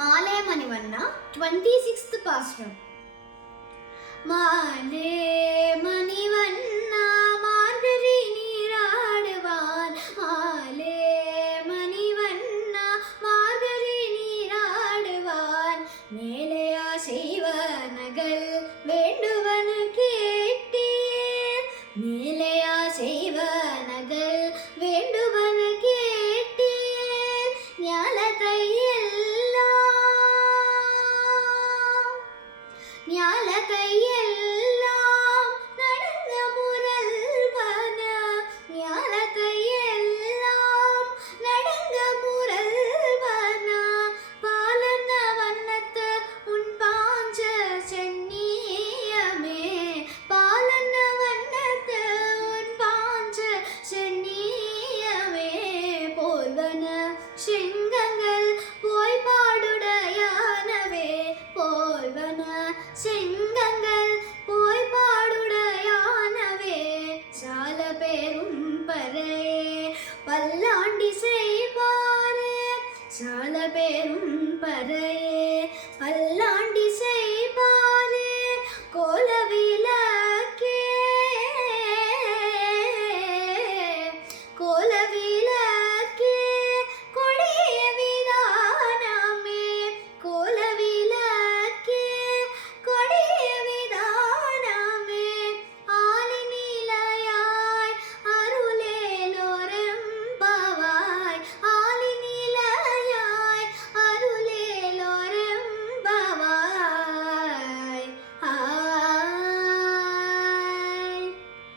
Male Manivanna, 26th Pastram. Male Manivanna, Margari Neeraduvan. Male Manivanna, Margari Neeraduvan. Meleya Seivanagal, Venduvanu Kettir. Meleya Seivanagal, Venduvanu Kettir. ஞாலத்தையெல்லாம் நடந்த முரல்வன ஞாலத்தையெல்லாம் நடந்த முரல்வன பாலன வண்ணத்து உன் பாஞ்ச சென்னியமே பாலன வண்ணத்து உன் பாஞ்ச சென்னியமே போல்வன செங்கங்கள் போய் பாடுடையானவே போல்வன செங்க